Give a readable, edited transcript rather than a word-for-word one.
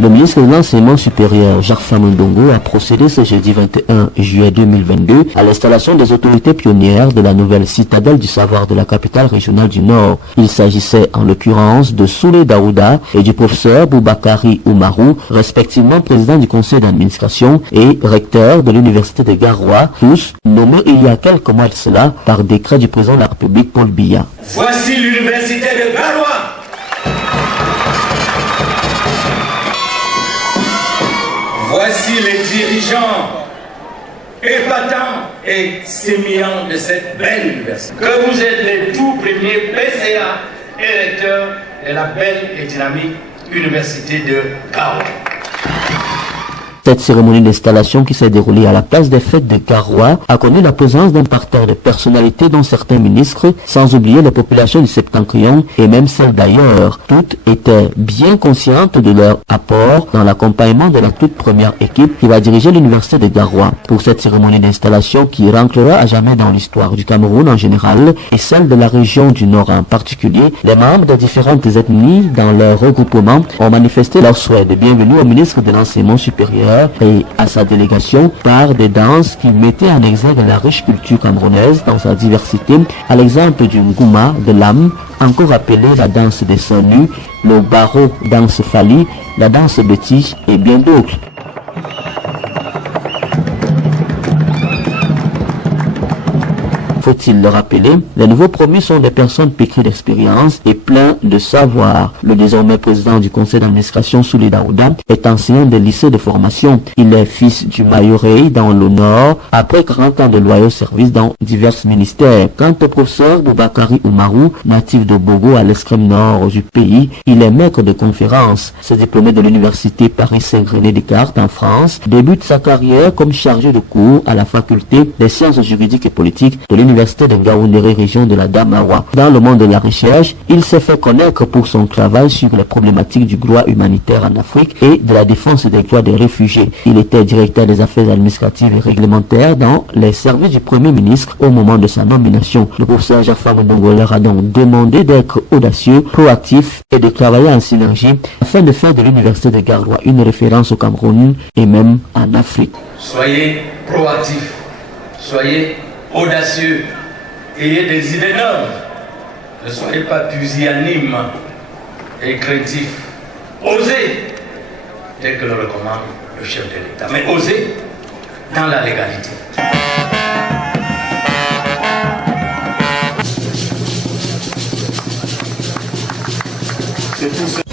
Le ministre de l'Enseignement supérieur, Jacques Famondongo, a procédé ce jeudi 21 juillet 2022 à l'installation des autorités pionnières de la nouvelle citadelle du savoir de la capitale régionale du Nord. Il s'agissait en l'occurrence de Soulé Daouda et du professeur Boubakari Oumarou, respectivement président du conseil d'administration et recteur de l'université de Garoua, tous nommés il y a quelques mois de cela par décret du président de la République Paul Biya. Voici l'université de Garoua. Voici les dirigeants épatants et sémillants de cette belle université. Que vous êtes les tout premiers PCA électeurs de la belle et dynamique université de Garoua. Cette cérémonie d'installation qui s'est déroulée à la place des fêtes de Garoua a connu la présence d'un parterre de personnalités dont certains ministres, sans oublier les populations du Septentrion et même celles d'ailleurs. Toutes étaient bien conscientes de leur apport dans l'accompagnement de la toute première équipe qui va diriger l'université de Garoua. Pour cette cérémonie d'installation qui rentrera à jamais dans l'histoire du Cameroun en général et celle de la région du Nord en particulier, les membres de différentes ethnies dans leur regroupement ont manifesté leur souhait de bienvenue au ministre de l'Enseignement supérieur et à sa délégation par des danses qui mettaient en exergue la riche culture camerounaise dans sa diversité, à l'exemple du Ngouma de l'âme, encore appelée la danse des seins nus, le baro danse fali, la danse de tige et bien d'autres. Faut-il le rappeler, les nouveaux promus sont des personnes pétries d'expérience et pleins de savoir. Le désormais président du conseil d'administration, Soulé Daouda, est enseignant des lycées de formation. Il est fils du Mayoré dans le Nord, après 40 ans de loyaux services dans divers ministères. Quant au professeur Boubakari Oumarou, natif de Bogo à l'extrême nord du pays, il est maître de conférences. Ce diplômé de l'université Paris-Saint-René Descartes en France débute sa carrière comme chargé de cours à la faculté des sciences juridiques et politiques de l'université de Ngaoundéré, région de la Damawa. Dans le monde de la recherche, il s'est fait connaître pour son travail sur les problématiques du droit humanitaire en Afrique et de la défense des droits des réfugiés. Il était directeur des affaires administratives et réglementaires dans les services du Premier ministre au moment de sa nomination. Le professeur Jacques Famondongo leur a donc demandé d'être audacieux, proactif et de travailler en synergie afin de faire de l'université de Garoua une référence au Cameroun et même en Afrique. Soyez proactifs, soyez audacieux, ayez des idées neuves, ne soyez pas pusillanimes et craintifs. Osez, tel que le recommande le chef de l'État, mais osez dans la légalité. C'est tout ça.